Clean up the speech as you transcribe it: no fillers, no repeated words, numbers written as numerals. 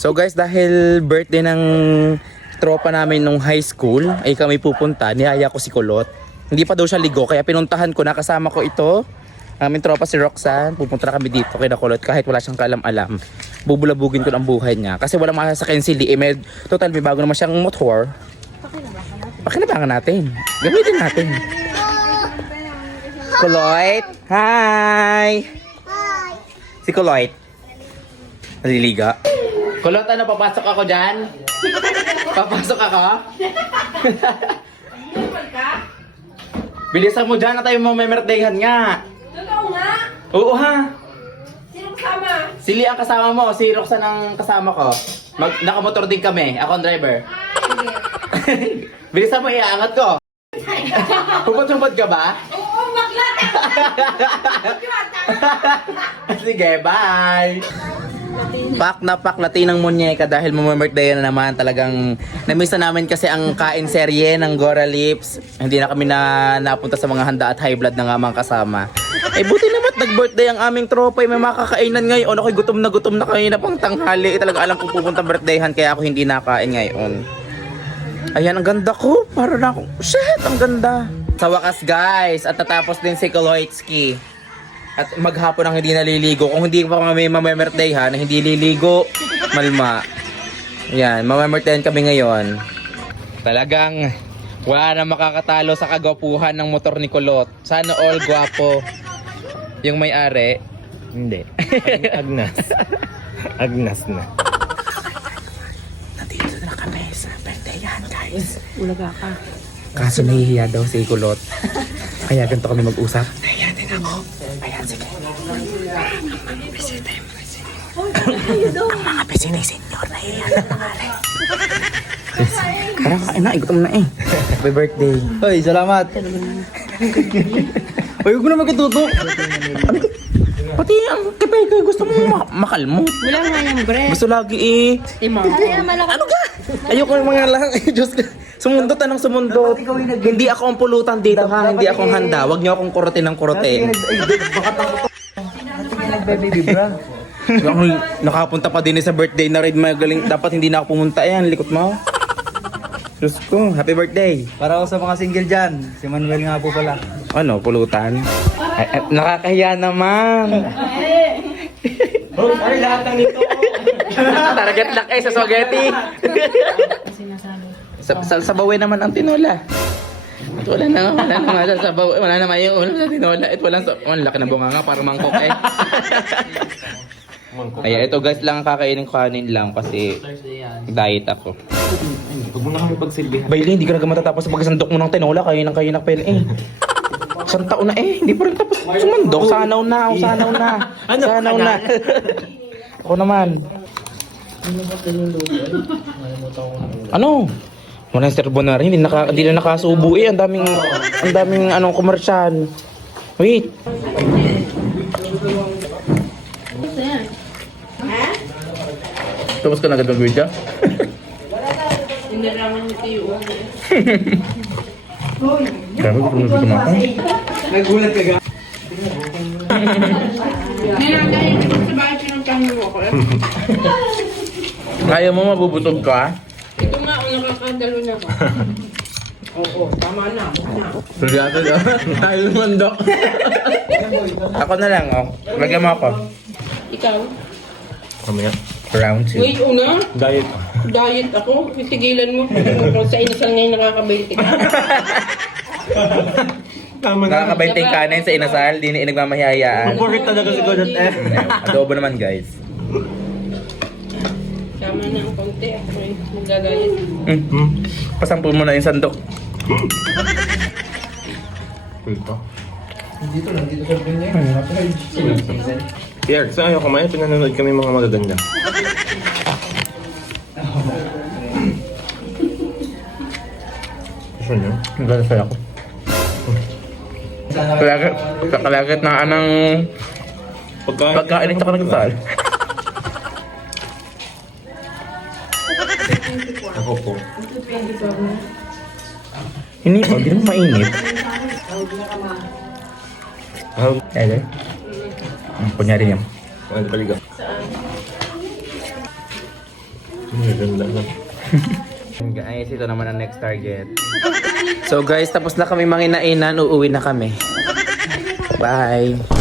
So guys, dahil birthday ng tropa namin nung high school, ay kami pupunta, niyaya ko si Kulot. Hindi pa daw siya ligo, kaya pinuntahan ko, nakasama ko ito. Aming tropa si Roxanne, pupunta na kami dito kay Kulot kahit wala siyang kaalam-alam. Bubulabugin ko ang buhay niya. Kasi walang masasakyan si Lee. Total, may bago naman siyang motor. Pakinabangan natin. Gamitin natin. Kuloit! Hi! Hi! Si Kuloit. Naliliga. Kulot, ano, papasok ako dyan? Papasok ako? Bilisan mo dyan na tayo mamemerdayhan nga. Totoo nga? Oo ha. Sino kasama? Si Lee ang kasama mo, si Roxanne ang kasama ko. Nakamotor din kami, ako ang driver. Bilisan mo, iaangat ko. Pupot-pupot ka ba? Oo, bakla! Sige, bye! Pak na tinang munyeka dahil mamambirthday na naman. Talagang namiss na namin kasi ang kain serye ng Gora Lips. Hindi na kami napunta sa mga handa at high blood na nga mga kasama. Eh buti naman nag-birthday ang aming tropa. May makakainan ngayon. Ako'y gutom na kayo na pang tanghali. Talaga alam kong pupunta birthdayhan kaya ako hindi nakain ngayon. Ayan, ang ganda ko. Para na ako. Shit, ang ganda. Sa wakas guys, at tatapos din si Koloitsky. At maghapon ang hindi naliligo. Kung hindi pa kami mamemerdayhan, hindi liligo, malma. Yan, mamemerdayhan kami ngayon. Talagang wala na makakatalo sa kagwapuhan ng motor ni Kulot. Sana all gwapo. Yung may-ari, hindi. Agnas. Agnas na. Nandito na kami sa birthdayan, guys. Ulaga ka. Kaso nahihiya daw si Kulot. Kaya ganito kami mag-usap. Nahihiya din ako. Ayan, sige. Mga bisita yung mga senyor. Ang mga bisita yung senyor. Nahihiya na pangalan. Parang kain na, igutom na eh. Happy birthday. Hoy, salamat. Hoy, huwag ko na magkatuto. Pati ang kipay ko, gusto mo makalmo. Wala nga yung bread. Gusto lagi eh. Timo. Ano ka? Ayoko yung mga lang. Diyos ka. Sumundot na ng sumundot. Hindi ako ang pulutan dito ha. Hindi ako ang handa. Huwag niyo akong kurotin ng kurotin. Baka takot. Nagbe-baby bra. Nakapunta pa din sa birthday na ride. Magaling. Dapat hindi na ako pumunta. Ayan, likot mo. Diyos ko, happy birthday. Para ako sa mga single dyan. Si Manuel nga po pala. Ano, pulutan? Ay, nakakahiya naman. Ay, lahat ng nito. Target lock eh sa spaghetti. Sa bawin naman ang tinola. At wala na sabaw, wala naman yung ulam sa tinola. At walang laki na bunga nga para mangkok eh. Ay, ito guys lang kakainin ko kanin lang kasi diet ako. Huwag mo na kami pagsilbihan. Bailey, hindi ka na matatapos sa pagsandok mo ng tinola. Kayo ng pen eh. Isang taon na eh, hindi pa rin tapos sumandok. Sanaw na. Sanaw na. Ako naman. Ano? Wala yung carbonara, hindi na nakasubo eh. Ang daming anong komersyal. Wait. Tapos ka na agad mag-video? Hindi naman yung tiyo. Grabe, kung nagkumakan. Nagulat ka ga? Nilanggayin ko sa bahay pinuntahan mo ako. Kaya mo mabubutog ka? Ito nga, nakakadalo na ako. Oo, tama na. Regalo na. Tayo mandok. Ako na lang, oh. Lagyan mo ako. Ikaw? Kami nga. Round 2. Wait, una? Diet. Diet ako. Titigilan mo. Kung sa inasal ngayon nakakabalik ka. Tama na. Nakakabaintay kanin sa inasal, di na nagmamahiyayaan. Paborito talaga si Godot eh. Adobo naman guys. Tama na ang konti. Ako ay magagayat. Pasampul mo na yung sandok. Ito. Nandito sa pinya. Pierre, saan ayaw kumain? Pinanonood kami mga magaganda. Gusto niyo? Naglasal ako. Kalagit na anang pagkain at saka naglasal. Ako po. Hindi po, hindi naman mainit. Hello? Kunyari yan. Ano paligaw? Maganda na. Guys, ito naman ang next target. So guys, tapos na kami manginainan, uuwi na kami. Bye!